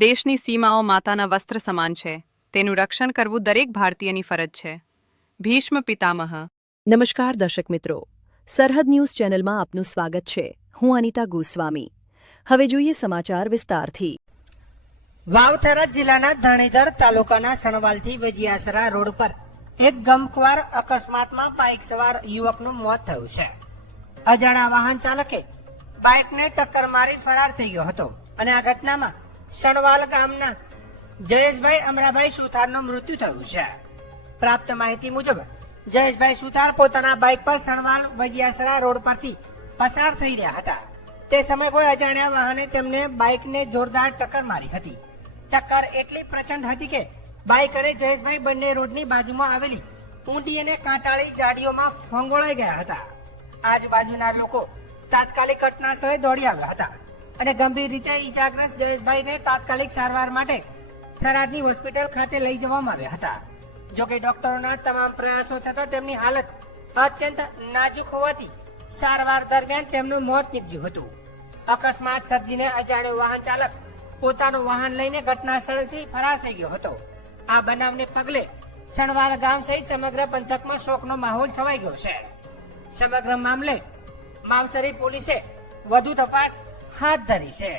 દેશની સીમાઓ માતાના વસ્ત્ર સમાન છે. તેનું રક્ષણ કરવું દરેક ભારતીયની ફરજ છે. ભીષ્મ પિતામહ. નમસ્કાર દર્શક મિત્રો, સરહદ ન્યૂઝ ચેનલમાં આપનું સ્વાગત છે. હું અનિતા ગોસ્વામી. હવે જોઈએ સમાચાર વિસ્તારથી. વાવ-થરાદ જિલ્લાના ધરણીધર તાલુકાના સણવાલથી વજીયાસરા રોડ પર એક ગમખ્વાર અકસ્માતમાં બાઇક સવાર યુવકનું મોત થયું છે. અજાણ્યા વાહન ચાલકે બાઇકને ટક્કર મારી ફરાર થઈ ગયો હતો અને આ ઘટનામાં સણવાલ ગામના જયેશભાઈ અમરાભાઈ સુથારનું મૃત્યુ થયું છે. પ્રાપ્ત માહિતી મુજબ જયેશભાઈ સુથાર પોતાના બાઇક પર સણવાલ વજીયાસરા રોડ પરથી પસાર થઈ રહ્યા હતા. તે સમયે કોઈ અજાણ્યા વાહને તેમને બાઇકને જોરદાર ટક્કર મારી હતી. ટક્કર એટલી પ્રચંડ હતી કે બાઇક અને જયેશભાઈ બંને રોડની બાજુમાં આવેલી ઊંડી અને કાંટાળી ઝાડીઓમાં ફંગોળાઈ ગયા હતા. આજુબાજુના લોકો તાત્કાલિક ઘટના સ્થળે દોડી આવ્યા હતા અને ગંભીર રીતે ઈજાગ્રસ્ત જયેશભાઈને તાત્કાલિક સારવાર માટે થરાદની હોસ્પિટલ ખાતે લઈ જવામાં આવ્યા હતા. જોકે ડોક્ટરોના તમામ પ્રયાસો છતાં તેમની હાલત અત્યંત નાજુક હોવાથી સારવાર દરમિયાન તેમનું મોત નીપજ્યું હતું. અકસ્માત સર્જીને અજાણ્યો વાહન ચાલક પોતાનું વાહન લઈને ઘટના સ્થળેથી ફરાર થઈ ગયો હતો. આ બનાવને પગલે સણવાલ ગામ સહિત સમગ્ર પંથકમાં શોકનો માહોલ છવાઈ ગયો છે. સમગ્ર મામલે માવસરી પોલીસે વધુ તપાસ હાથ ધરી છે.